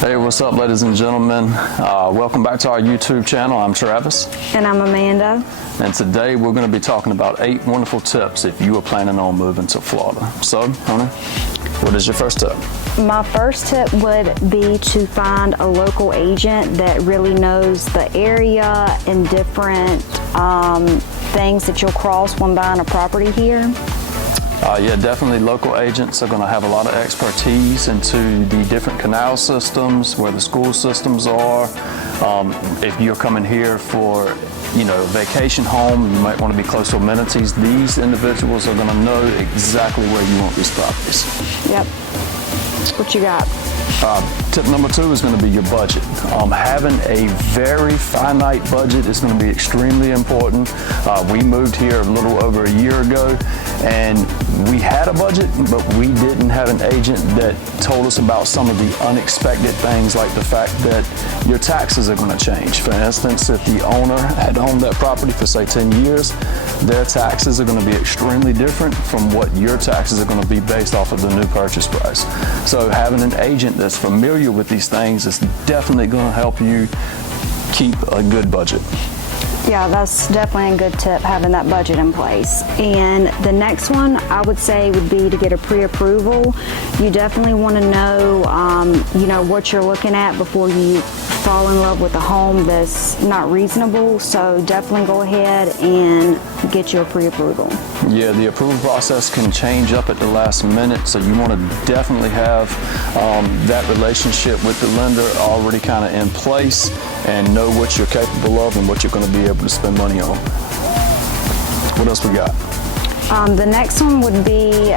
Hey, what's up, ladies and gentlemen? Welcome back to our YouTube channel. I'm Travis. And I'm Amanda. And today we're going to be talking about 8 wonderful tips if you are planning on moving to Florida. So, honey, what is your first tip? My first tip would be to find a local agent that really knows the area and different things that you'll cross when buying a property here. Yeah, definitely local agents are going to have a lot of expertise into the different canal systems, where the school systems are. If you're coming here for, vacation home, you might want to be close to amenities. These individuals are going to know exactly where you want these properties. Yep. What you got? Tip number 2 is going to be your budget. Having a very finite budget is going to be extremely important. We moved here a little over a year ago, and we had a budget, but we didn't have an agent that told us about some of the unexpected things, like the fact that your taxes are going to change. For instance, if the owner had owned that property for, say, 10 years, their taxes are going to be extremely different from what your taxes are going to be based off of the new purchase price. So having an agent that's familiar with these things is definitely going to help you keep a good budget. Yeah, that's definitely a good tip, having that budget in place. And the next one I would say would be to get a pre-approval. You definitely want to know, what you're looking at before you fall in love with a home that's not reasonable. So definitely go ahead and get your pre-approval. Yeah, the approval process can change up at the last minute, so you want to definitely have that relationship with the lender already kind of in place and know what you're capable of and what you're going to be able to spend money on. What else we got? The next one would be,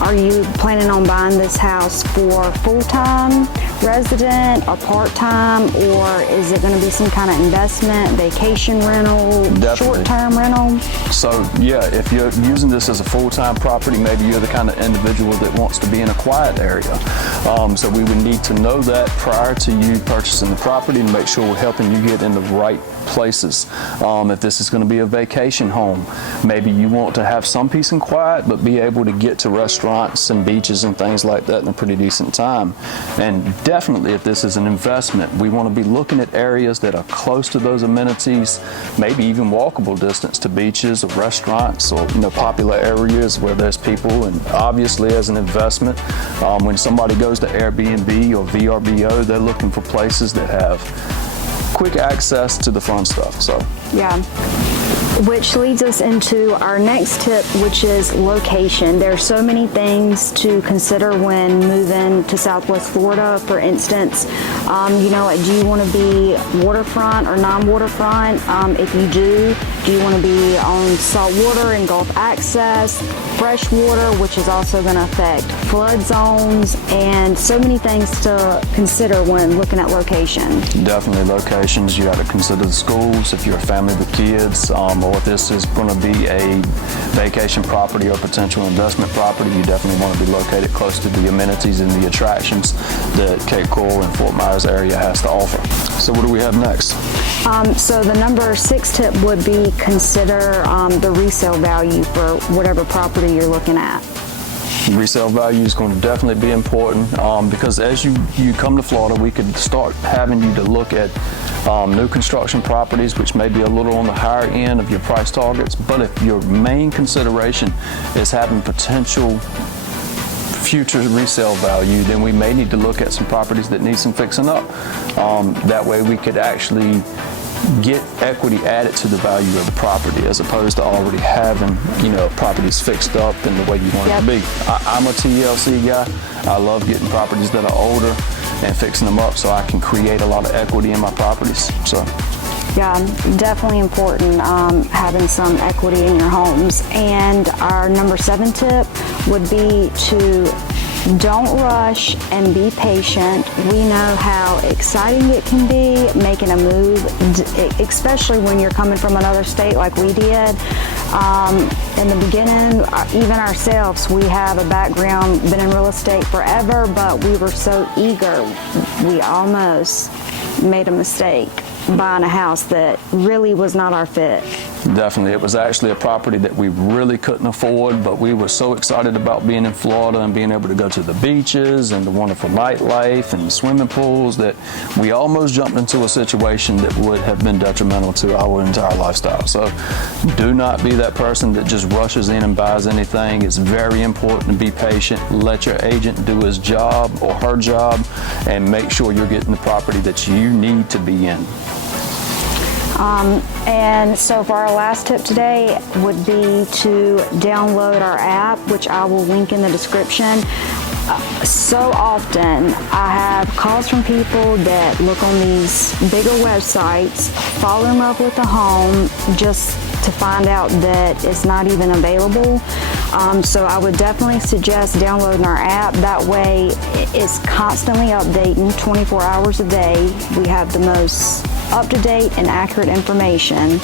are you planning on buying this house for full-time resident or part-time, or is it going to be some kind of investment, vacation rental, short-term rental? So yeah, if you're using this as a full-time property, maybe you're the kind of individual that wants to be in a quiet area. So we would need to know that prior to you purchasing the property and make sure we're helping you get in the right places. If this is going to be a vacation home, maybe you want to have some peace and quiet, but be able to get to restaurants and beaches and things like that in a pretty decent time. And definitely, if this is an investment, we want to be looking at areas that are close to those amenities, maybe even walkable distance to beaches or restaurants or popular areas where there's people. And obviously, as an investment, when somebody goes to Airbnb or VRBO, they're looking for places that have quick access to the fun stuff. So yeah, which leads us into our next tip, which is location. There are so many things to consider when moving to Southwest Florida. For instance, do you want to be waterfront or non-waterfront? If you do you want to be on salt water and Gulf access, fresh water, which is also going to affect flood zones, and so many things to consider when looking at location. Definitely locations. You got to consider the schools if you're a family with kids, or if this is going to be a vacation property or potential investment property. You definitely want to be located close to the amenities and the attractions that Cape Coral and Fort Myers area has to offer. So what do we have next? So the number 6 tip would be consider the resale value for whatever property you're looking at. Resale value is going to definitely be important because as you come to Florida, we could start having you to look at new construction properties, which may be a little on the higher end of your price targets. But if your main consideration is having potential future resale value, then we may need to look at some properties that need some fixing up. That way we could actually get equity added to the value of the property, as opposed to already having properties fixed up in the way you want it to be. I'm a TLC guy. I love getting properties that are older and fixing them up so I can create a lot of equity in my properties. So yeah, definitely important having some equity in your homes. And our number 7 tip would be to don't rush and be patient. We know how exciting it can be making a move, especially when you're coming from another state like we did. In the beginning, even ourselves, we have a background, been in real estate forever, but we were so eager, we almost made a mistake buying a house that really was not our fit. Definitely. It was actually a property that we really couldn't afford, but we were so excited about being in Florida and being able to go to the beaches and the wonderful nightlife and swimming pools that we almost jumped into a situation that would have been detrimental to our entire lifestyle. So do not be that person that just rushes in and buys anything. It's very important to be patient. Let your agent do his job or her job and make sure you're getting the property that you need to be in. And so for our last tip today would be to download our app, which I will link in the description. So often I have calls from people that look on these bigger websites, fall in love with a home just to find out that it's not even available. So I would definitely suggest downloading our app. That way it's constantly updating 24 hours a day. We have the most up-to-date and accurate information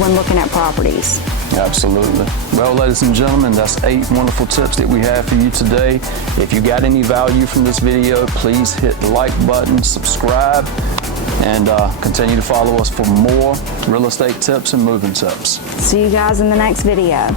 when looking at properties. Absolutely. Well, ladies and gentlemen, that's 8 wonderful tips that we have for you today. If you got any value from this video, please hit the like button, subscribe, and continue to follow us for more real estate tips and moving tips. See you guys in the next video.